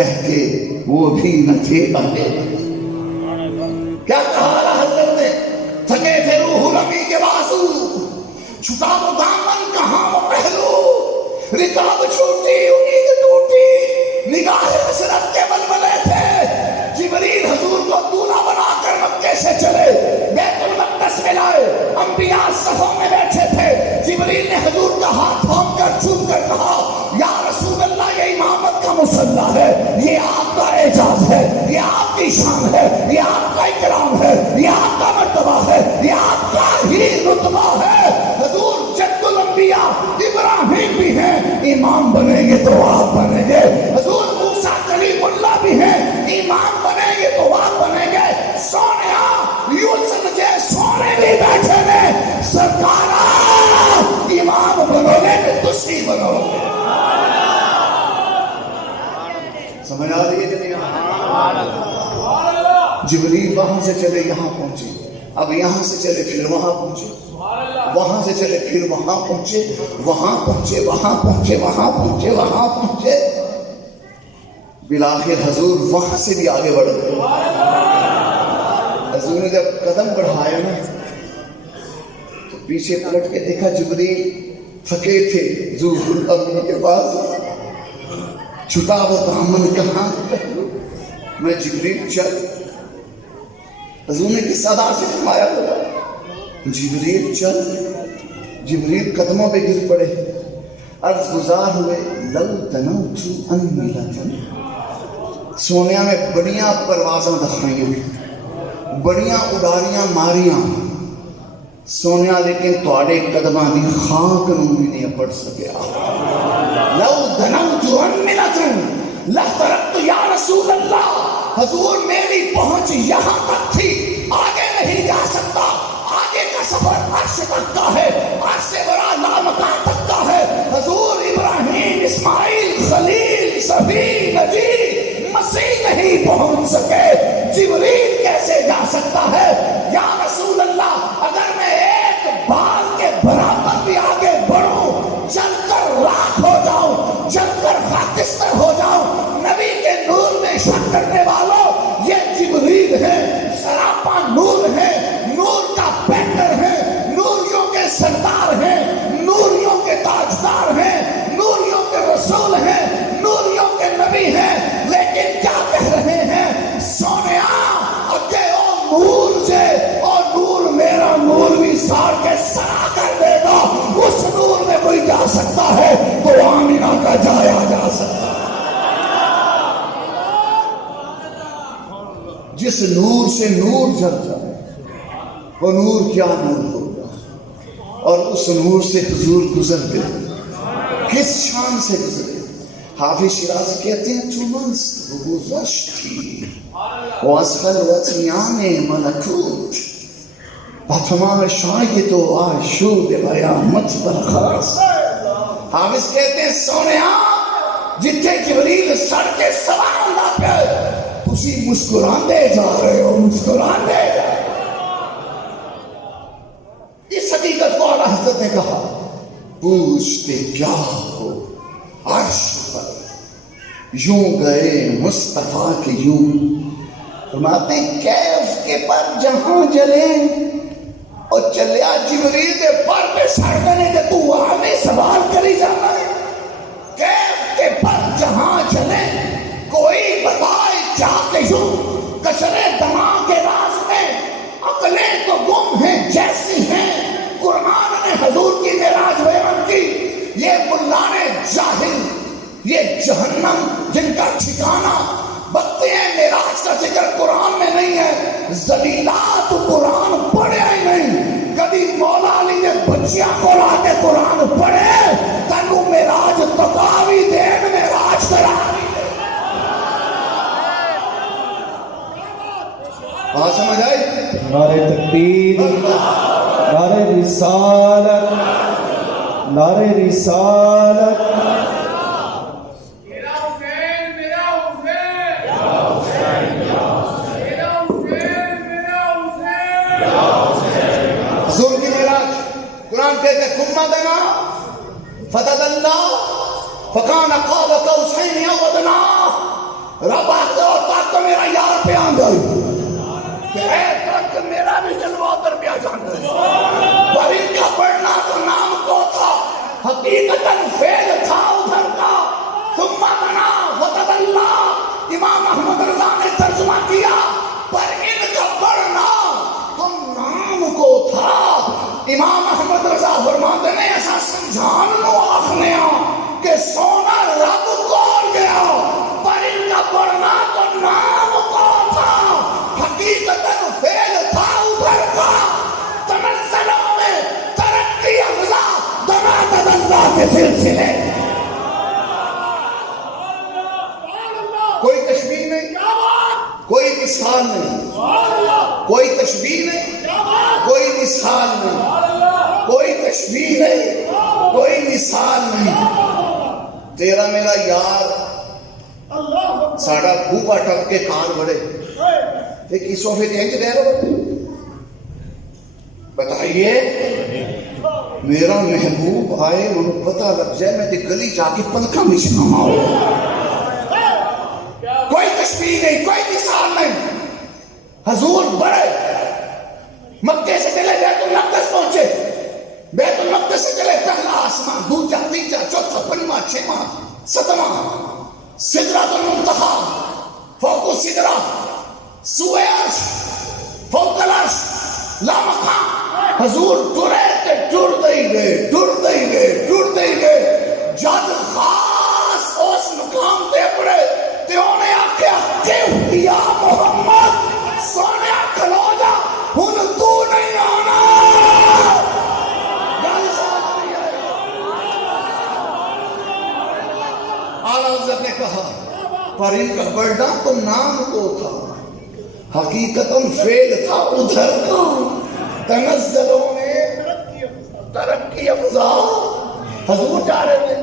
کہہ کے وہ بھی نہ تھے اہل۔ کیا کہا حضرت نے؟ تھکے تھے روح نبی کے بازو، چھٹا وہ دامن کہاں وہ پہلو، رکاب چھوٹی امید ٹوٹی، نگاہ حسرت کے بلبلے تھے۔ جبریل حضور کو دولہا بنا کر مکے سے چلے، بیت المقدس میں لائے، انبیاء صفوں میں بیٹھے تھے۔ جبریل نے حضور کا ہاتھ تھام کر چھوم کر کہا یا رسول اللہ یہ امامت کا مصلی ہے، یہ آپ کا اعزاز ہے، یہ آپ کی شان ہے، یہ آپ کا اکرام ہے، یہ آپ کا مرتبہ ہے، یہ آپ کا ہی رتبہ ہے۔ حضور جد الانبیاء ابراہیم بھی ہیں، امام بنیں گے تو آپ بنیں گے۔ حضور موسیٰ کلیم اللہ بھی ہیں، امام بنیں گے تو آپ بنیں گے۔ سونیا یوسف جے سونے بھی بیٹھے نے، سرکارہ امام بنو گے کہ تسی بنو گے؟ سمجھ آ رہی ہے کہ نہیں؟ جبریل وہاں سے چلے یہاں پہنچے، اب یہاں سے چلے پھر وہاں پہنچے، وہاں سے چلے پھر وہاں پہنچے، وہاں پہنچے، وہاں پہنچے، وہاں پہنچے، وہاں پہنچے، بالآخر حضور وہاں سے بھی آگے بڑھ گئے۔ حضور نے جب قدم بڑھایا نا تو پیچھے پلٹ کے دیکھا جبریل تھکے تھے ذو القرنین کے پاس، چھٹا وہ دامن کہاں پہلو، میں جبریل چل۔ حضور نے کس ادا سے فرمایا جبریل چل، جبریل قدموں پہ گر پڑے، عرض گزار ہوئے لو دنوت انی لتن، سونیا میں بڑیاں پروازاں دکھائیں، بڑیاں اڈاریاں ماریاں سونیا، لیکن تواڈے قدماں دی خاک نوں بھی نہیں پڑ سکیا۔ لو دنوت انی لتن لترکت یا رسول اللہ، حضور میری پہنچ یہاں تک تھی، آگے نہیں جا سکتا، آگے کا سفر عرش تک کا ہے، عرش سے بڑا لامکان تک کا ہے۔ حضور ابراہیم، اسماعیل، خلیل، صفی، نجی، مسیح نہیں پہنچ سکے، جبریل کیسے جا سکتا ہے؟ یا رسول اللہ اگر میں ایک بال کے برابر بھی آگے بڑھوں، چل کر راکھ ہو جاؤں، چل کر خاکستر ہو جاؤں، نبی کے نور میں شک کرنے والوں یہ جبریل ہے، سراپا نور ہے، نور کا پیکر ہے، نوریوں کے سردار ہیں، نوریوں کے تاجدار ہیں، نوریوں کے رسول ہیں، نوریوں کے نبی ہیں، لیکن کیا کہہ رہے ہیں؟ سونیا اگے او نور جے، اور نور میرا نور بھی سار کے سرا کر دے گا، اس نور میں کوئی جا سکتا ہے تو آمینہ کا جایا جا سکتا ہے۔ جس نور سے نور جل جائے وہ نور کیا نور ہوگا، اور اس نور سے حضور گزر گئے، کس شان سے گزرے؟ حافظ شیرازی کہتے ہیں تو مست گذشتی واسخلوت یان ملکوت بتمام شاید و آشود قیامت برخاست۔ حافظ کہتے ہیں سونیا جتھے جبریل سڑ کے سوار اللہ پہ تسی مسکراندے جا رہے ہو، مسکراندے جا رہے ہو۔ اس حقیقت کو اعلیٰ حضرت نے کہا پوچھتے کیا ہو عرش پر، یوں گئے مصطفیٰ کے یوں، فرماتے ہیں کیف کے پر جہاں جلے، اور چلیا جبریل دے پر پہ سڑ گنے کہ تو آنے سوال کری جانا ہے۔ کیف کے پر جہاں چلے کوئی بتائے جا کے یوں، کشرے دماغ کے راستے عقلیں تو گم ہیں جیسی ہیں۔ قرآن نے حضور کی معراج بیان کی، یہ ملان جاہل، یہ جہنم جن کا ٹھکانہ بقیہ معراج کا ذکر قرآن میں نہیں ہے، ذلیلات قرآن پڑھے ہی نہیں، کبھی مولا علی نے بچیاں کو لا کے قرآن پڑھے تنو معراج تقاوی دین معراج کرا۔ بات سمجھ آئی؟ نعرہ تکبیر، نعرہ رسالت، نعرہ رسالت۔ حضور کی معراج قرآن کہتے ہیں ثم دنا فتدلا فکان قاب قوسین او ادنی، جلوہ درمیان جانتے ہیں، پر ان کا پڑھنا تو نام کو تھا، حقیقتاً فعل تھا ادھر کا. ثم بنا فتد اللہ، امام احمد رضا نے ترجمہ کیا، پر ان کا پڑھنا تو نام کو تھا. امام احمد رضا فرماتے ہیں ایسا سمجھان لو آخنے کہ سونا رب کول گیا، پر ان کا پڑھنا تو نام کو تھا، حقیقتاً فعل تھا ادھر کا. تنزلوں میں ترقی افزا دنات اللہ کے سلسلے. کوئی تشبیہ نہیں، کوئی مثال نہیں، کوئی تشبیہ نہیں، کوئی مثال نہیں، کوئی تشبیہ نہیں، کوئی مثال نہیں. تیرا میرا یار ساڑا بھوپا ٹپ کے کار بڑے ایک صوفے دیں دے رہے بتائیے. میرا محبوب آئے انہوں پتہ لگ جائے میں تے گلی جا کے پنکھا مشنا ہوں. کوئی تشبیہ نہیں، کوئی مثال نہیں. حضور بڑے مکے سے چلے بیت المقدس پہنچے، بیت المقدس سے چلے پہلا آسمان، دوسرا تیسرا چوتھا پنجواں چھواں ستواں، سدرۃ المنتہا، فوق السدرہ، سوئے عرش، فوق العرش، لامکان. حضور ٹرے تے ٹرتے ہی گئے، ٹرتے ہی گئے، ٹرتے ہی گئے. جد خاص اس مقام تے اپنے تے انہیں آکھیا کہ یا محمد سونے کھلو جا، ہن تو نہیں آنا. اعلیٰ حضرت نے کہا پر ان کا بڑھنا تو نام کو تھا، حقیقتاً فعل تھا ادھر کا. تنزلوں میں ترقی افزا. حضور جا رہے تھے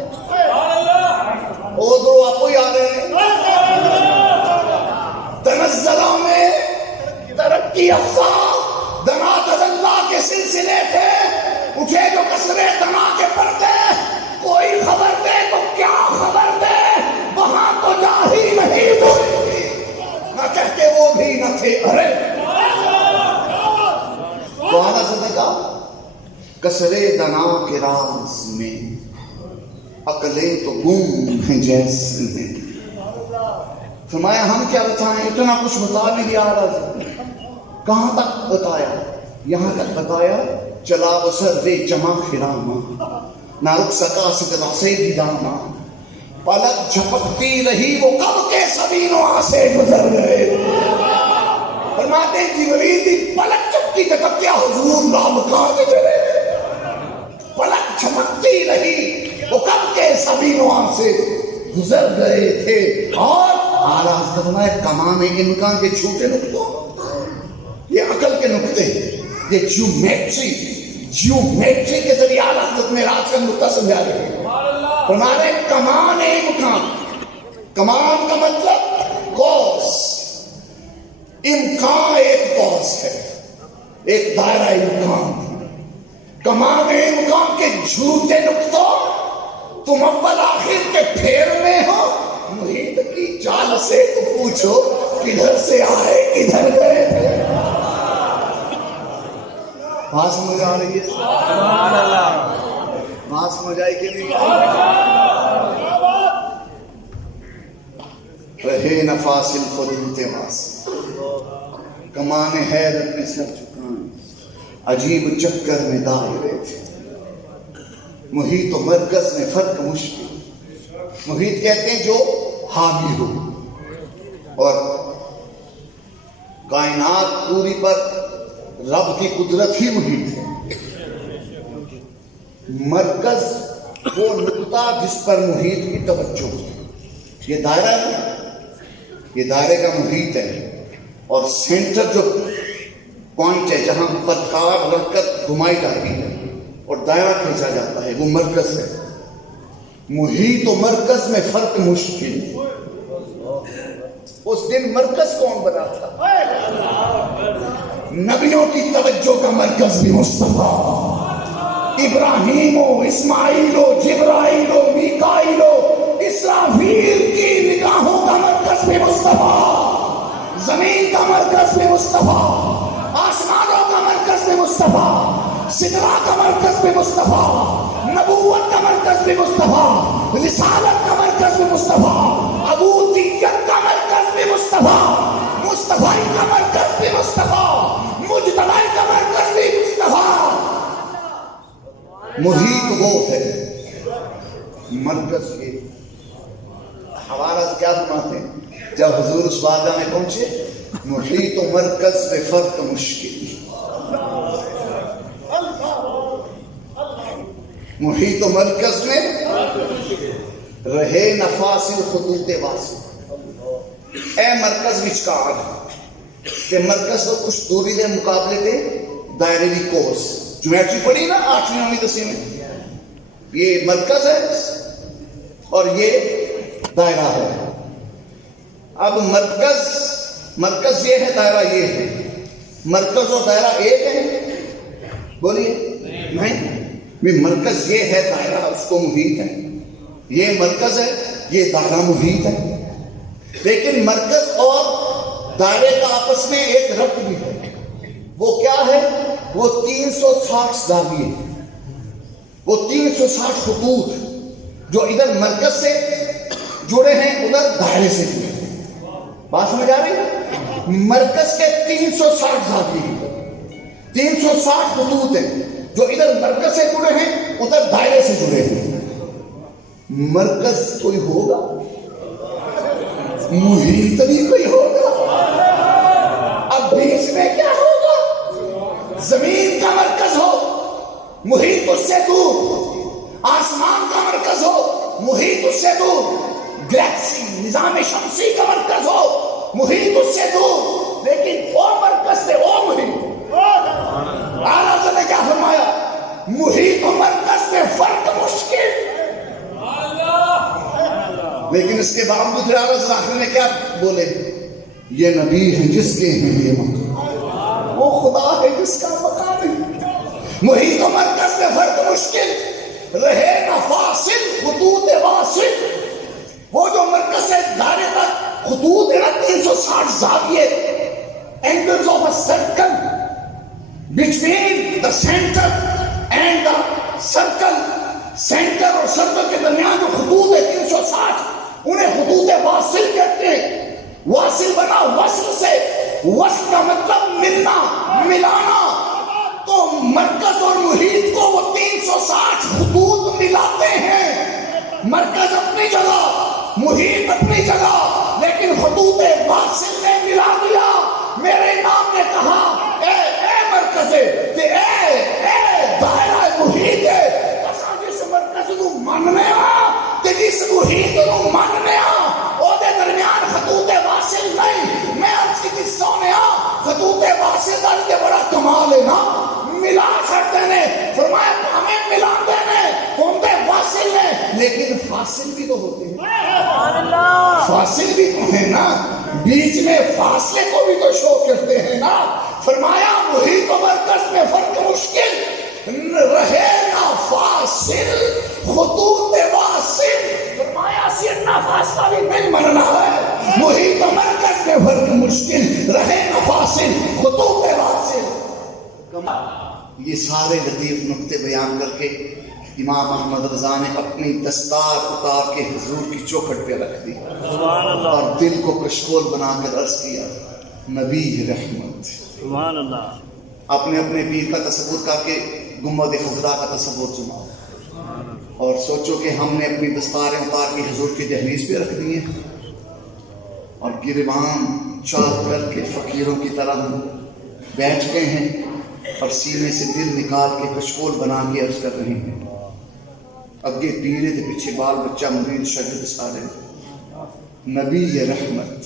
ادھر آپ کو یاد ہے. تنزلوں میں ترقی افزا دنات اللہ کے سلسلے تھے. اٹھے جو کسرے دنا کے پردے، کوئی خبر دے تو کیا خبر دے، وہاں تو جا ہی نہیں ہوئی، نہ کہتے وہ بھی نہ تھے. ارے وہاں صدقہ کسرے دنا کے راز میں عقلیں تو گم ہیں جیسے ہیں. فرمایا ہم کیا بتائیں، اتنا کچھ بتا نہیں آ رہا. کہاں تک بتایا؟ یہاں تک بتایا چلا وہ سر دے جمع خراما، نہ رک سکا سدرا سے بھی داما. پلک جھپکتی رہی وہ کب کے سبینوں سے گزر گئے. فرماتے جبریل دی پلک چپکی تک کیا حضور لامکان سے چلے. پلک جھپکتی رہی وہ کب کے سبینوں سے گزر گئے تھے. اور اعلیٰ حضرت نے کمان امکان کے چھوٹے نقطوں، یہ عقل کے نقطے، یہ جیومیٹری کے ذریعے اعلیٰ حضرت میں راج کا نقطہ سمجھا رہے ہیں. ہمارے کمان امکان، کمان کا مطلب کوس، امکان ایک کوس ہے، ایک دائرہ امکان. کمان امکان کے جھوٹے نقطوں تم اول آخر کے پھیر میں ہو. محیط کی چال سے تو پوچھو کدھر سے آئے کدھر گئے تھے. بات سمجھ آ رہی ہے؟ بات سمجھ آئی کہ نہیں؟ رہے نہ فاصل خود التماس، کمان حیرت میں سر جھکائیں، عجیب چکر میں دائرے تھے. محیط و مرکز میں فرق مشکل. محیط کہتے ہیں جو حاوی ہو، اور کائنات پوری پر رب کی قدرت ہی محیط ہے. مرکز وہ نقطہ جس پر محیط کی توجہ، یہ دائرہ ہے، یہ دائرے کا محیط ہے. اور سینٹر جو پوائنٹ ہے جہاں پر کار رکھ کر گھمائی جاتی ہے اور دائرہ کھینچا جاتا ہے، وہ مرکز ہے. محیط و مرکز میں فرق مشکل. اس دن مرکز کون بنا تھا؟ نبیوں کی توجہ کا مرکز بھی مصطفیٰ. ابراہیم و اسماعیل و جبرائیل و میکائیل و اسرافیل کی نگاہوں کا مرکز بھی مصطفیٰ. زمین کا مرکز بھی مصطفیٰ. آسمانوں کا مرکز میں مصطفیٰ، سدرہ کا مرکز میں مصطفیٰ، نبوت کا مرکز میں مصطفیٰ، رسالت کا مرکز میں مصطفیٰ، عبودیت کا مرکز میں مصطفیٰ، مصطفی کا مرکز بھی مصطفیٰ، مجتبی کا مرکز بھی مصطفیٰ۔ محیط وہ ہے، مرکز یہ۔ حوالہ کیا فرماتے ہیں جب حضور اس بارگاہ میں پہنچے؟ محیط و مرکز میں فرق مشکل، محیط و مرکز میں رہے نفاصل خطوط واصل۔ اے مرکز وچکار، کہ مرکز تو کچھ دوری دے مقابلے تے دائرے دی کوس، جیومیٹری پڑھی نا 8ویں 9ویں 10ویں میں، یہ مرکز ہے اور یہ دائرہ ہے۔ اب مرکز یہ ہے، دائرہ یہ ہے۔ مرکز اور دائرہ ایک ہے؟ بولیے نہیں، مرکز یہ ہے، دائرہ اس کو محیط ہے۔ یہ مرکز ہے، یہ دائرہ محیط ہے۔ لیکن مرکز اور دائرے کا آپس میں ایک ربط بھی ہے۔ وہ کیا ہے؟ وہ 360 زاویے، وہ 360 خطوط جو ادھر مرکز سے جڑے ہیں، ادھر دائرے سے جڑے ہیں۔ بات سمجھ آ رہی ہے؟ مرکز کے 360 زاویے، 360 خطوط ہیں جو ادھر مرکز سے جڑے ہیں، ادھر دائرے سے جڑے ہیں۔ مرکز کوئی ہوگا، محیط بھی کوئی ہوگا۔ اب بیچ میں کیا ہوگا؟ زمین کا مرکز ہو، محیط اس سے دور، آسمان کا مرکز ہو، محیط اس سے دور، گلیکسی نظام شمسی کا مرکز ہو، محیط اس سے دور، لیکن وہ مرکز سے وہ محیط۔ اعلیٰ حضرت نے کیا فرمایا؟ محیط و مرکز میں فرق مشکل، لیکن اس کے باوجود اعلیٰ حضرت نے کیا بولے؟ یہ نبی ہے جس کے ہیں یہ مقام، وہ خدا ہے جس کا مقام ہے۔ محیط و مرکز میں فرق مشکل، رہے نہ فاصل خطوط واصل۔ وہ جو مرکز سے دائرے تک خطوط ہے نا، 360 زاویے، angles of a circle between the centre and the circle, centre اور سرکل کے درمیان جو خطوط ہے 360، انہیں خطوط واصل کہتے ہیں۔ واصل بنا وصل سے، وصل کا مطلب ملنا، ملانا۔ تو مرکز اور محیط کو وہ 360 خطوط ملاتے ہیں۔ مرکز اپنی جگہ، محیط اپنی جگہ، لیکن خطوط واصل نے ملا دیا۔ میرے امام نے کہا اے مرکز تے اے دائرہ محیط ہے، اساں جس مرکز نو مننے آ تے جس محیط نو مننے آ، او دے درمیان خطوط واصل نہیں۔ میں عرض کی سونے آ، خطوط واصل دا تے بڑا کمال ہے نا، ملا سکتے نے۔ فرمایا ہمیں ملا دینے ہوندے واصل نے، لیکن فاصل بھی تو ہوتے ہیں، فاصل بھی تو ہیں نا، بیچ میں فاصلے کو بھی تو شو کرتے ہیں نا۔ فرمایا محیط و مرکز میں فرق مشکل، رہے نا فاصل خطوط واصل۔ فرمایا سیدنا فاصلہ بھی نہیں مننا ہے، محیط و مرکز میں فرق مشکل، رہے نا فاصل خطوط واصل۔ یہ سارے لطیف نکتے بیان کر کے امام احمد رضا نے اپنی دستار اتار کے حضور کی چوکھٹ پہ رکھ دی اور دل کو کشکول بنا کر عرض کیا، نبی رحمت۔ سبحان اللہ۔ اپنے اپنے پیر کا تصور کر کے گنبد خضرا کا تصور چنا اور سوچو کہ ہم نے اپنی دستاریں اتار کے حضور کی دہلیز پہ رکھ دی ہیں اور گریبان چاک کر کے فقیروں کی طرح بیٹھ گئے ہیں اور سینے سے دل نکال کے کشکول بنا کے عرض کر رہے ہیں، اگے پیرے تے پیچھے بال بچہ مرید شاگرد سارے، نبی رحمت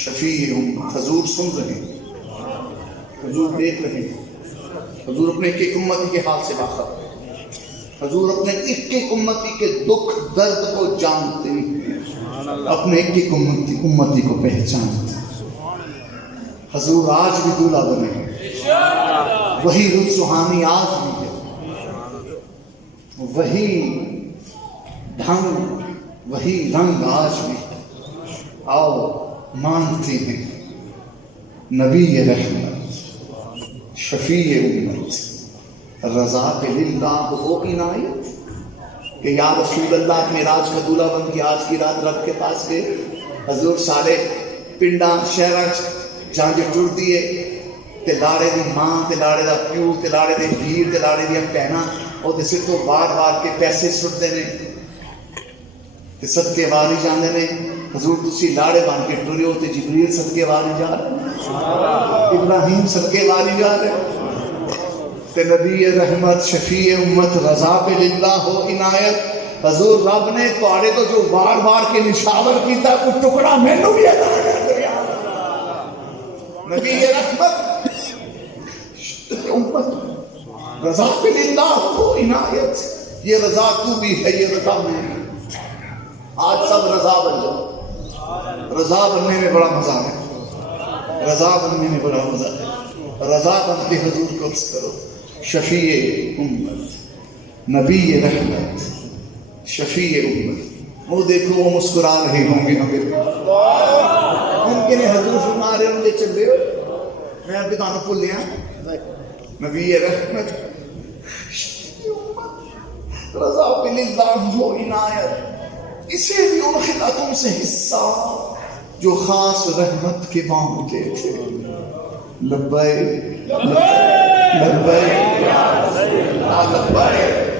شفیع امت۔ حضور سن رہے ہیں، حضور دیکھ رہے ہیں، حضور اپنے ایک ایک امتی کے حال سے باخبر ہے، حضور اپنے ایک ایک امتی کے دکھ درد کو جانتے ہیں، اپنے ایک ایک امتی کو پہچانتے ہیں۔ حضور آج بھی دولہا بنے ہیں، وہی رت سہانی آج بھی ہے، وہی ڈھنگ وہی رنگ آج بھی ہے۔ آؤ مانتے ہیں نبی رحمت شفیع امت، رضا پہ للہ ہو عنایت کہ یا رسول اللہ معراج کا دولہ بن کے آج کی رات رب کے پاس گئے. حضور سارے پنڈاں شہراں جہاں جو ٹر دیے تے لاڑے دی ماں تے لاڑے دا پیو تے لاڑے دے ویر تے لاڑے دی بہناں او دے سر تو بار بار کے پیسے سٹدے نے تے صدقے والی جاندے نے. حضور تسی لاڑے بن کے ٹرے ہو تے جبریل صدقے والی جا رہے، ابراہیم صدقے والی جا رہے تے نبی رحمت شفیع امت رضا پہ للہ ہو عنایت. حضور رب نے تواڈے تو جو بار بار کے نشاور کیتا کوئی ٹکڑا مینوں بھی عطا کر دو یا نبی رحمت امت رضا پہ للہ ہو عنایت. یہ رضا تو بھی ہے، یہ رضا میں بھی. آج سب رضا بن جاؤ. رضا بننے میں بڑا مزہ ہے، رضا بننے میں بڑا مزہ ہے. رضا بن کے حضور کو عرض کرو شفیع امت، نبی رحمت، شفیع امت. وہ دیکھو وہ مسکرا رہے ہوں گے ہمیں ممکن ہے حضور فرما رہے ہوں گے چلے ہو میں ابھی تو بھول لیا نبی رحمت شفیع امت رضا پہ للہ ہو عنایت. اسے بھی ان خطوں سے حصہ جو خاص رحمت کے مانگتے تھے. لبیک لبیک لبیک